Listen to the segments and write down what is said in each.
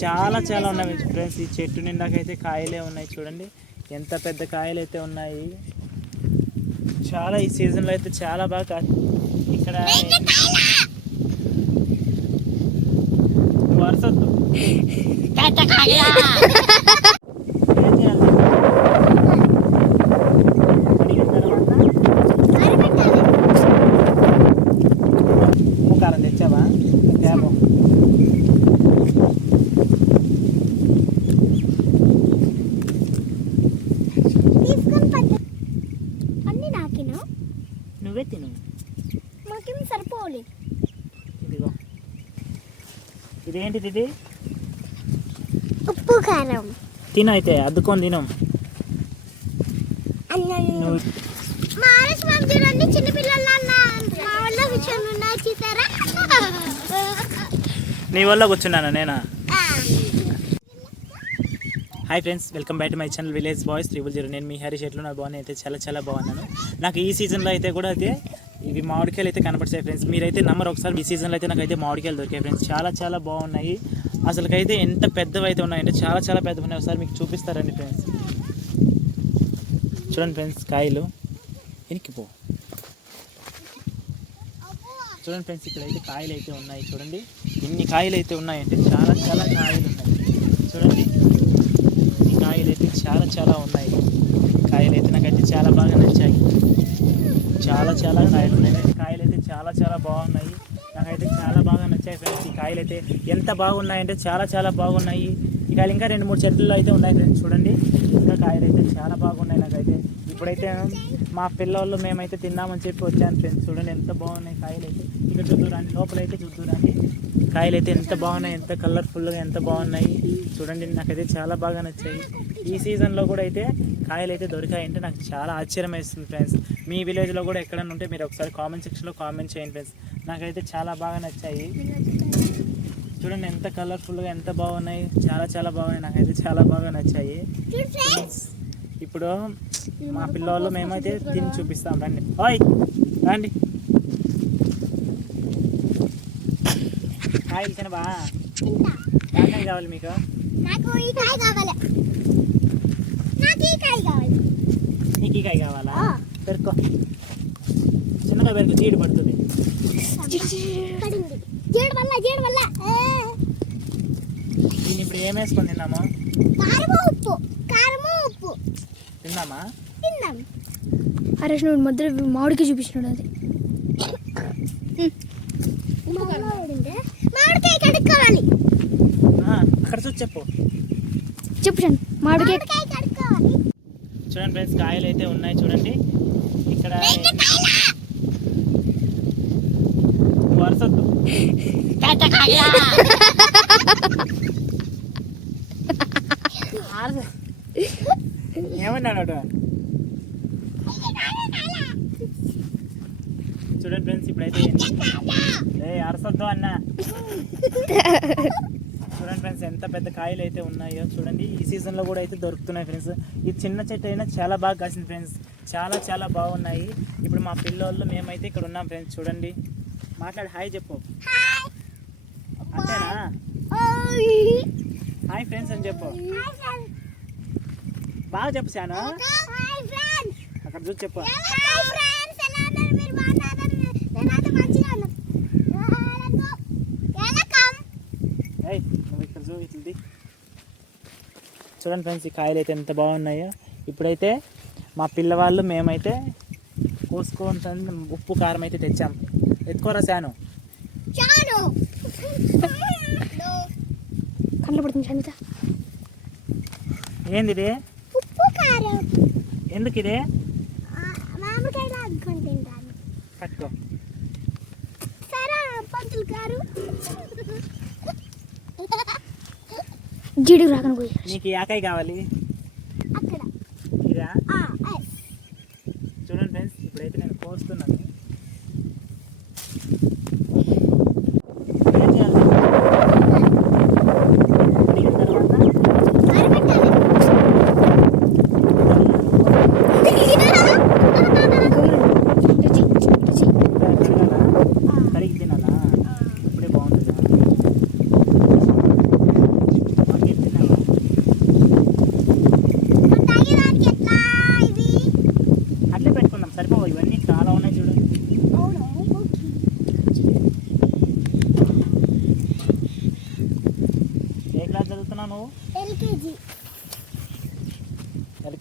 చాలా చాలా ఉన్నాయి ఫ్రెండ్స్ ఈ చెట్టు నిండాకైతే కాయలే ఉన్నాయి చూడండి. ఎంత పెద్ద కాయలు అయితే ఉన్నాయి. చాలా ఈ సీజన్లో అయితే చాలా బాగా కా- ఇక్కడ వరుసద్దు ఏం చేయాలి? అడిగిన తర్వాత ఉప్పు కారం తెచ్చావా తేపో తీసుకొని పట్టు అన్ని నాకినా నువ్వే తిను మాకేం సరిపోవాలి ఇదిగో ఇదేంటిది ఇది? ఉప్పు కారం. తిను అయితే అద్దుకొని తిను. నీ వల్ల కూర్చున్నాను నేనా? Hi friends welcome back to my channel village boys triple zero నేను మీ హరీష్ ఎట్లు నా బాగున్నాయి అయితే చాలా చాలా బాగున్నాను. నాకు ఈ సీజన్లో అయితే కూడా అయితే ఇవి మామిడికాయలు అయితే కనపడతాయి ఫ్రెండ్స్ మీరైతే నమ్మరు ఒకసారి ఈ సీజన్లో అయితే నాకైతే మామిడికాయలు దొరికాయి ఫ్రెండ్స్ చాలా చాలా బాగున్నాయి. అసలుకైతే ఎంత పెద్దవి అయితే ఉన్నాయంటే చాలా చాలా పెద్దవి ఉన్నాయి. ఒకసారి మీకు చూపిస్తారండి ఫ్రెండ్స్ చూడండి ఫ్రెండ్స్ కాయలు. ఇనికిపో చూడండి ఫ్రెండ్స్ ఇక్కడ అయితే కాయలు అయితే ఉన్నాయి. చూడండి. ఎన్ని కాయలు అయితే ఉన్నాయంటే చాలా చాలా కాయలు ఉన్నాయి. చూడండి. ఈ కాయలు అయితే చాలా చాలా ఉన్నాయి. కాయలు అయితే నాకైతే చాలా బాగా చాలా చాలా కాయలు ఉన్నాయి కాయలు అయితే చాలా చాలా బాగున్నాయి. నాకైతే చాలా బాగా నచ్చాయి ఫ్రెండ్స్ ఈ కాయలు అయితే ఎంత బాగున్నాయంటే చాలా చాలా బాగున్నాయి. ఈ కాయలు ఇంకా రెండు మూడు చెట్లు అయితే ఉన్నాయి ఫ్రెండ్స్ చూడండి. ఇంకా కాయలు అయితే చాలా బాగున్నాయి నాకైతే. ఇప్పుడైతే మా పిల్లలు మేమైతే తిన్నామని చెప్పి వచ్చాను ఫ్రెండ్స్ చూడండి ఎంత బాగున్నాయి కాయలు అయితే ఇక్కడ చూద్దురండి లోపలైతే చూద్దురండి కాయలు అయితే ఎంత బాగున్నాయి ఎంత కలర్ఫుల్గా ఎంత బాగున్నాయి. చూడండి నాకైతే చాలా బాగా నచ్చాయి. ఈ సీజన్లో కూడా అయితే కాయలు అయితే దొరికాయంటే నాకు చాలా ఆశ్చర్యం వేస్తుంది ఫ్రెండ్స్ మీ విలేజ్లో కూడా ఎక్కడైనా ఉంటే మీరు ఒకసారి కామెంట్ సెక్షన్లో కామెంట్ చేయండి ఫ్రెండ్స్. నాకైతే చాలా బాగా నచ్చాయి. చూడండి ఎంత కలర్ఫుల్గా ఎంత బాగున్నాయి. చాలా చాలా బాగున్నాయి. నాకైతే చాలా బాగా నచ్చాయి. ఫ్రెండ్స్ ఇప్పుడు మా పిల్లలు మేమైతే తిని చూపిస్తాం. రండి. ఓయ్! రండి. కాయలు తినబా కావాలి మీకు? నాకు ఈ కాయ కావాలి నాకు ఈ కాయ కావాలి నీకు ఈ కాయ కావాలా ఆ. పెరుకో. చిన్నగా పెరుకు చీడు పడుతుంది. పడింది జీడు వల్ల జీడు వల్ల. ఏ. దీన్ని ఇప్పుడు ఏం వేసుకొని తిన్నాము? కారము ఉప్పు. కారము ఉప్పు. తిన్నామా? తిన్నాం. హరీష్ నువ్వు మధ్యలో మామిడికి చూపించినాడు అది. మామిడికాయ మామిడికాయ కడుక్కోవాలి. ఆ, అక్కడ చూసి చెప్పు. చెప్పాను మామిడికి మామిడికాయ. చూడండి ఫ్రెండ్స్ కాయలు అయితే ఉన్నాయి చూడండి. వరుసద్దు. ఏమన్నాడు? చూడండి ఫ్రెండ్స్ ఇప్పుడైతే ఏ అరసొద్దు అన్న. ఫ్రెండ్స్ ఎంత పెద్ద కాయలు అయితే ఉన్నాయో చూడండి. ఈ సీజన్లో కూడా అయితే దొరుకుతున్నాయి ఫ్రెండ్స్. ఈ చిన్న చెట్టు అయినా చాలా బాగా కాసింది ఫ్రెండ్స్. చాలా చాలా బాగున్నాయి. ఇప్పుడు మా పిల్లోళ్ళు మేమైతే ఇక్కడ ఉన్నాం ఫ్రెండ్స్. చూడండి. మాట్లాడి. హాయ్ చెప్పు. అంతేనా? హాయ్ ఫ్రెండ్స్ అని చెప్పు. బాగా చెప్పు శాను అక్కడ చూసి చెప్పు హాయ్ ఫ్రెండ్స్ ఎలా ఉన్నారు మీరు బాగున్నారా నేనైతే మంచిగా ఉన్నాను వెల్కమ్ ఏయ్ నువ్వు ఇక్కడ చూ ఇట్లది చూడండి ఫ్రెండ్స్ ఈ కాయలు అయితే ఎంత బాగున్నాయో. ఇప్పుడైతే మా పిల్లవాళ్ళు మేమైతే కోసుకొని ఉప్పు కారం అయితే తెచ్చాం. ఎత్తుకోరా శాను? ఏంది ఇది ఉప్పు కారం. ఎందుకు ఇది పట్టుకో. సరే పంతులు గారు. జీడికి రాకను పోయి. నీకు ఆకాయ కావాలి. అక్కడ. చూడండి ఫ్రెండ్స్ ఇప్పుడైతే నేను కోస్తున్నాను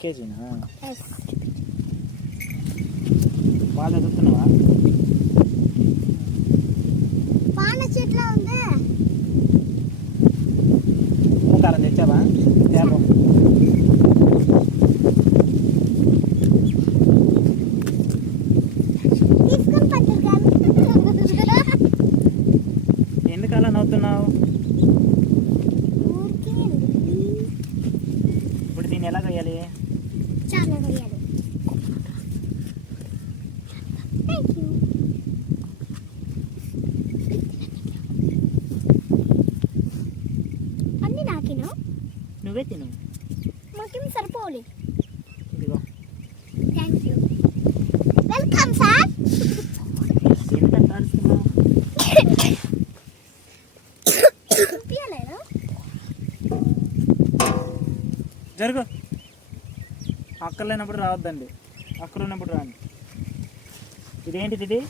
ఎల్కేజీనా? ఎస్ బాగా చదువుతున్నావా పాన చెట్ల ఉంది. ఉప్పు కారం తెచ్చావా? తేపో తీసుకొని పట్టారు కానీ ఎందుకు అలా నవ్వుతున్నావు ఊరికే ఇప్పుడు దీన్ని ఎలా కొయ్యాలి చాలా కొయ్యాలి థ్యాంక్ యూ అన్ని నాకేనా నువ్వే తిను. మాకేం సరిపోవాలి. ఇదిగో. థ్యాంక్ యూ వెల్కమ్ సార్ అరుస్తున్నావు? జరుగు. అక్కడ లేనప్పుడు రావద్దండి. అక్కడ ఉన్నప్పుడు రాండి. ఇదేంటిది ఇది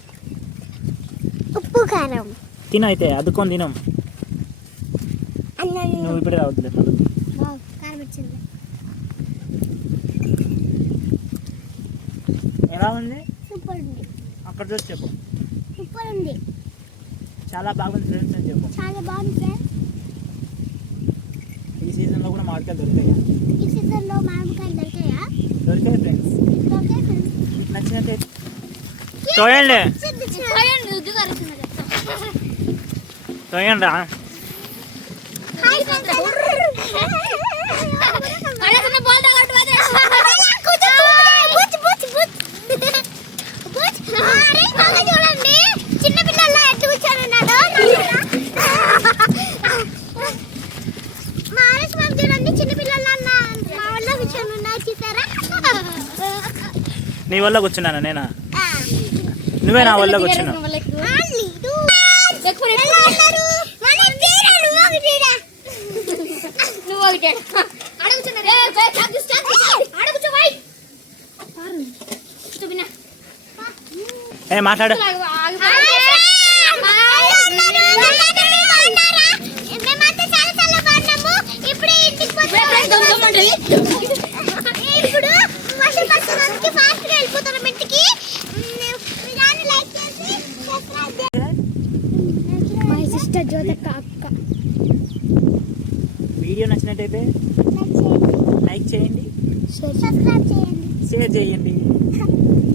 ఉప్పు కారం. తిన అయితే అద్దుకొని తినం నువ్వు ఇప్పుడే రావద్దులే వచ్చింది. ఎలా ఉంది? సూపర్ ఉంది. అక్కడ చూసి చెప్పు. సూపర్ ఉంది. చాలా బాగుంది ఫ్రెండ్స్ అని చెప్పు. చాలా బాగుంది సార్ ఈ సీజన్లో కూడా మామిడికాయలు దొరికాయి? ఈ సీజన్లో మామిడికాయలు దొరికాయా? దొరికాయి ఫ్రెండ్స్. దొరికాయి friends. మీకు నచ్చినట్టు తోయండి. తోయండి. హాయ్. నీ వల్ల కూర్చున్నాను నేనా? నువ్వే నా వల్ల కూర్చున్నావు. నువ్వు ఒకటే ఏ మాట్లాడు. ఇప్పుడు వర్షం పడుతున్నందుకు వెళ్ళిపోతున్నాం ఇంటికి నచ్చినట్టయితే లైక్ చేయండి. షేర్ చేయండి.